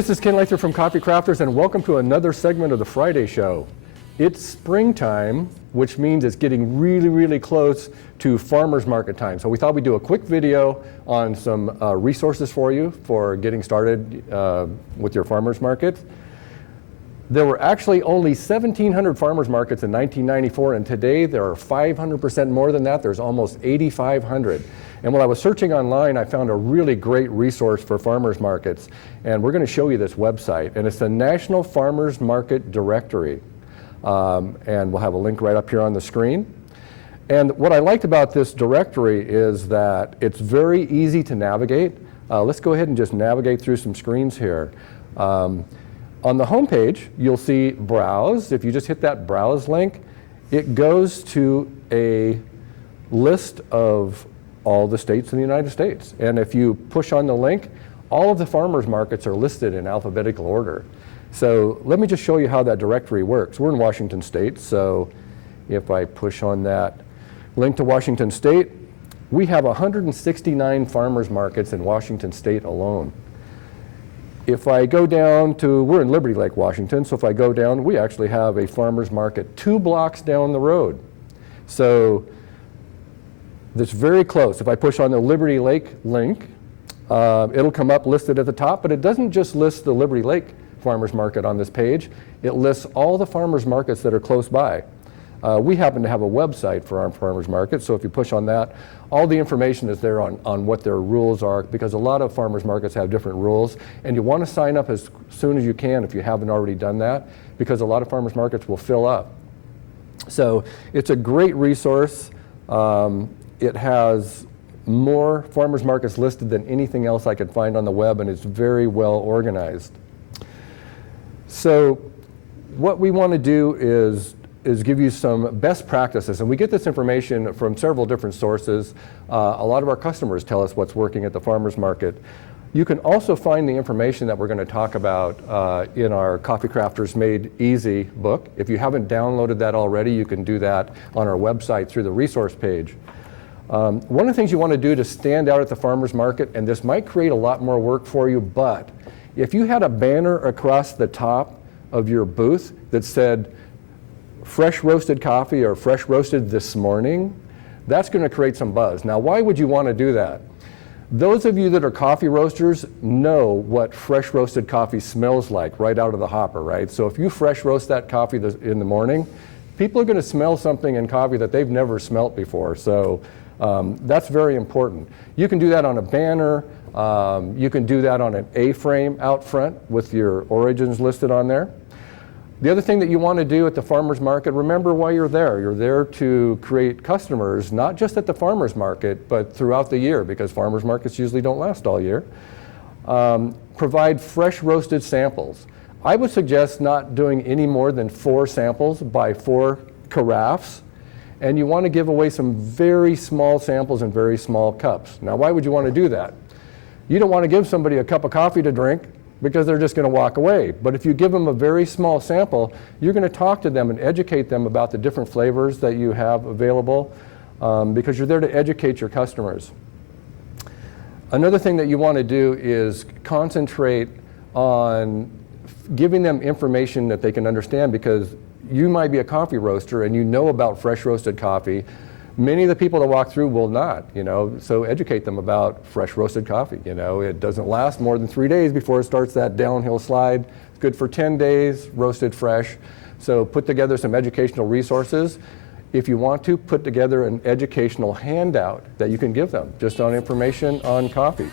This is Ken Lather from Coffee Crafters, and welcome to another segment of the Friday Show. It's springtime, which means it's getting really close to farmers market time. So we thought we'd do a quick video on some resources for you for getting started with your farmers market. There were actually only 1,700 farmers markets in 1994, and today there are 500% more than that. There's almost 8,500. And while I was searching online, I found a really great resource for farmers markets. And we're going to show you this website. And it's the National Farmers Market Directory. And we'll have a link right up here on the screen. And what I liked about this directory is that it's very easy to navigate. Let's go ahead and just navigate through some screens here. On the home page, you'll see Browse. If you just hit that Browse link, it goes to a list of all the states in the United States. And if you push on the link, all of the farmers markets are listed in alphabetical order. So let me just show you how that directory works. We're in Washington State, so if I push on that link to Washington State, we have 169 farmers markets in Washington State alone. If I go down to, we're in Liberty Lake, Washington, so if I go down, we actually have a farmers market 2 blocks down the road. So that's very close. If I push on the Liberty Lake link, it'll come up listed at the top, but it doesn't just list the Liberty Lake farmers market on this page. It lists all the farmers markets that are close by. We happen to have a website for our farmers market, so if you push on that, all the information is there on what their rules are, because a lot of farmers markets have different rules, and you want to sign up as soon as you can if you haven't already done that, because a lot of farmers markets will fill up. So it's a great resource. It has more farmers markets listed than anything else I could find on the web, and it's very well organized. So what we want to do is give you some best practices, and we get this information from several different sources. A lot of our customers tell us what's working at the farmers market. You can also find the information that we're going to talk about in our Coffee Crafters Made Easy book. If you haven't downloaded that already, you can do that on our website through the resource page. One of the things you want to do to stand out at the farmers market, and this might create a lot more work for you, but if you had a banner across the top of your booth that said fresh roasted coffee or fresh roasted this morning, that's going to create some buzz. Now, why would you want to do that? Those of you that are coffee roasters know what fresh roasted coffee smells like right out of the hopper, right? So if you fresh roast that coffee in the morning, people are going to smell something in coffee that they've never smelt before. So that's very important. You can do that on a banner. You can do that on an A-frame out front with your origins listed on there. The other thing that you want to do at the farmers market, remember why you're there. You're there to create customers, not just at the farmers market, but throughout the year, because farmers markets usually don't last all year. Provide fresh roasted samples. I would suggest not doing any more than 4 samples by 4 carafes. And you want to give away some very small samples in very small cups. Now, why would you want to do that? You don't want to give somebody a cup of coffee to drink because they're just going to walk away. But if you give them a very small sample, you're going to talk to them and educate them about the different flavors that you have available, because you're there to educate your customers. Another thing that you want to do is concentrate on giving them information that they can understand, because you might be a coffee roaster and you know about fresh roasted coffee. Many of the people that walk through will not, so educate them about fresh roasted coffee. It doesn't last more than 3 days before it starts that downhill slide. It's good for 10 days, roasted fresh. So put together some educational resources. If you want to, put together an educational handout that you can give them just on information on coffee.